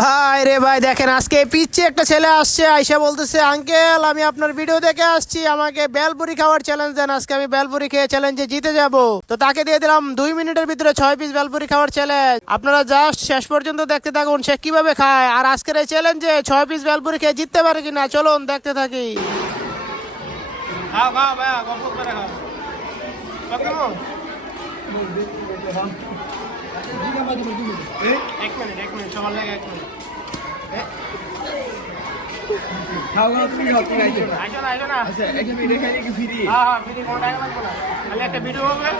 ভাই রে ভাই, দেখেন আজকে পিচ্ছে একটা ছেলে আসছে, আইসা বলতেছে আঙ্কেল আমি আপনার ভিডিও দেখে আসছি, আমাকে বেলপুরি খাওয়ার চ্যালেঞ্জ দেন। আজকে আমি বেলপুরি খেয়ে চ্যালেঞ্জে জিতে যাব। তো তাকে দিয়ে দিলাম 2 মিনিটের ভিতরে 6 পিস বেলপুরি খাওয়ার চ্যালেঞ্জ। আপনারা জাস্ট শেষ পর্যন্ত দেখতে থাকুন সে কিভাবে খায়, আর আজকের এই চ্যালেঞ্জে 6 পিস বেলপুরি খেয়ে জিততে পারে কিনা চলুন দেখতে থাকি। খাও খাও ভাই, গল্প করে খাও। এক মিনিট সবার লাগে 1 মিনিট। খাওয়া তুমি হতে গাইছো না আইসো না আচ্ছা একটা ভিডিও খাইলে কি ফ্রি হ্যাঁ ফ্রি, কোনো টাকা লাগবে না। খালি একটা ভিডিও হবে,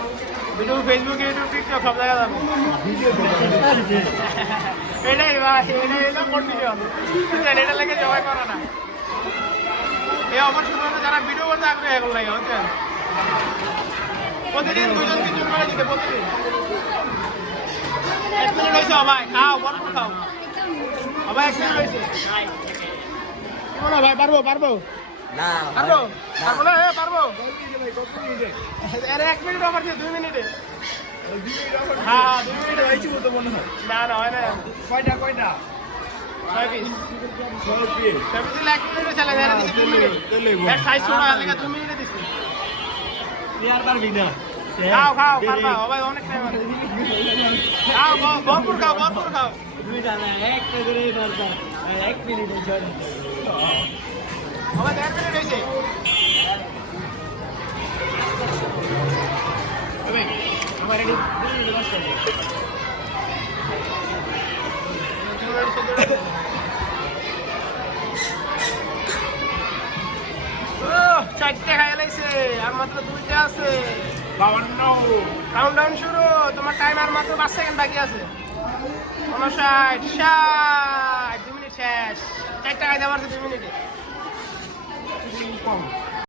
ভিডিও ফেসবুক ইউটিউব টিকটক সব জায়গায় যাবে। এটাই ভাই, এটা কন্টিনিউ এটা লাগে জবাই করো না। এই অপরচুনিটি যারা ভিডিও করতে আগ্রহী এগুলো লাগে বুঝছেন। প্রতিদিন 2-3 করে দিতে প্রতিদিন। 1 মিনিট হয়েছে ভাই, খাও বড় খাও ভাই, 1 মিনিট হয়েছে। কি বলো ভাই, পারবো না পারবো না, পারবো। আরে 1 মিনিট আমার 2 মিনিটে। হ্যাঁ 2 মিনিট হয়েছে তো মনে হয় না হয় না। কয়টা 6 পিস 6 পিস 6 পিস 1 মিনিটে চলে যায়। 2 মিনিট এর সাইজ ছোট আছে, 2 মিনিটে দিছি। আর পারবি না খাও পারবা ভাই, অনেক টাইম আছে। খাও ভরপুর খাও। দুইটা না একটা করে পারবা 1 মিনিটে চলে আমার 1.5 মিনিট হয়েছে। আমার রেডি চারটে খাই লাইছে, আর মাত্র 2টা আছে। 52 কাউন্টডাউন শুরু। তোমার টাইম আর মাত্র 5 সেকেন্ড বাকি আছে। 59 60 2 মিনিট শেষ। 4টা খাইতে পারছে 2 মিনিটে। কম